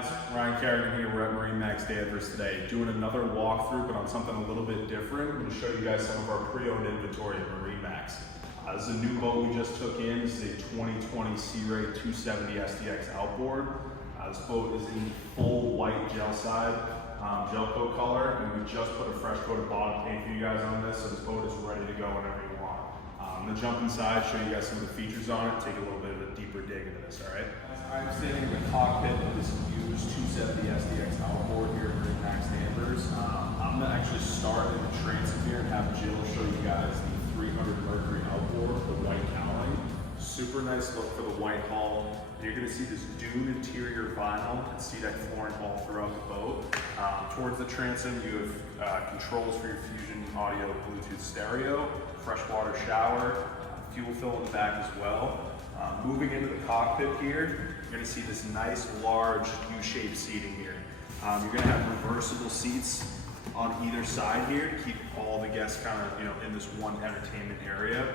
Guys, Ryan Kerrigan here. We're at MarineMax Danvers today, doing another walkthrough, but on something a little bit different. I'm going to show you guys some of our pre-owned inventory at MarineMax. This is a new boat we just took in. This is a 2020 Sea Ray 270 SDX Outboard. This boat is in full white gel side, gel coat color, and we just put a fresh coat of bottom paint for you guys on this, so this boat is ready to go whenever you want. I'm going to jump inside, show you guys some of the features on it, take a little bit of a deeper dig into this, all right? I'm standing in the cockpit of this used 270 SDX Outboard here at MarineMax Danvers. I'm going to actually start in the transom here and have Jill show you guys the 300 Mercury Outboard, the white cowling. Super nice look for the white hull. And you're going to see this dune interior vinyl and SeaDek flooring all throughout the boat. Towards the transom, you have controls for your Fusion audio Bluetooth stereo, freshwater shower, fuel fill in the back as well. Moving into the cockpit here, you're going to see this nice, large U-shaped seating here. You're going to have reversible seats on either side here to keep all the guests kind of, in this one entertainment area.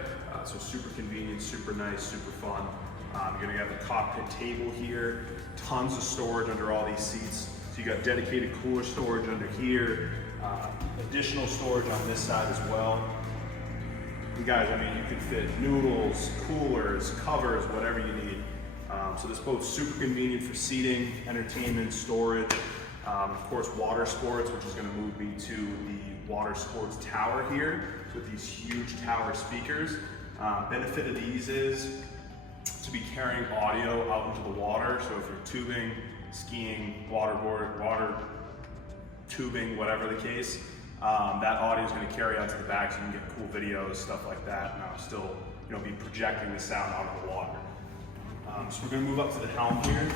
So super convenient, super nice, super fun. You're going to have the cockpit table here, tons of storage under all these seats. So you got dedicated cooler storage under here, additional storage on this side as well. You guys, you can fit noodles, coolers, covers, whatever you need. So this boat's super convenient for seating, entertainment, storage. Of course, water sports, which is going to move me to the water sports tower here with these huge tower speakers. Benefit of these is to be carrying audio out into the water. So if you're tubing, skiing, waterboard, water tubing, whatever the case, that audio is going to carry out to the back, so you can get cool videos, stuff like that, and still, be projecting the sound out of the water. So we're going to move up to the helm here,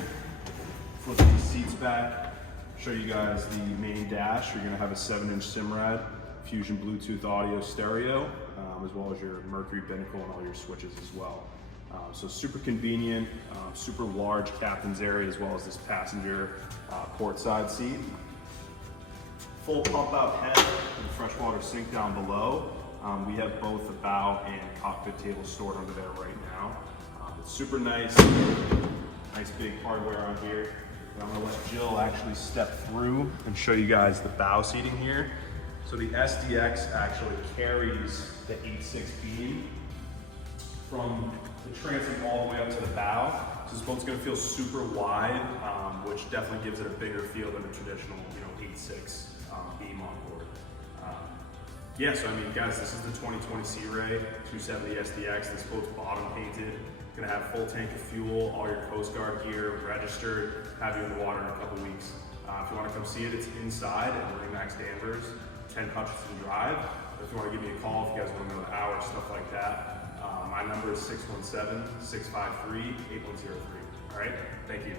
flip these seats back, show you guys the main dash. You're going to have a 7-inch Simrad Fusion Bluetooth audio stereo, as well as your Mercury binnacle and all your switches as well. So super convenient, super large captain's area, as well as this passenger port side seat. Full pump out head and freshwater sink down below. We have both the bow and cockpit table stored under there right now. It's super nice, nice big hardware on here. And I'm gonna let Jill actually step through and show you guys the bow seating here. So the SDX actually carries the 8.6 beam from the transom all the way up to the bow. So this boat's gonna feel super wide, which definitely gives it a bigger feel than a traditional, 8.6 beam on board. Yeah, so guys, this is the 2020 Sea Ray 270 SDX. This boat's bottom painted. Gonna have full tank of fuel, all your Coast Guard gear registered, have you in the water in a couple weeks. If you wanna come see it, it's inside at MarineMax Danvers, 10 Hutchinson Drive. If you wanna give me a call, if you guys wanna know the hours, stuff like that, my number is 617-653-8103. All right, thank you.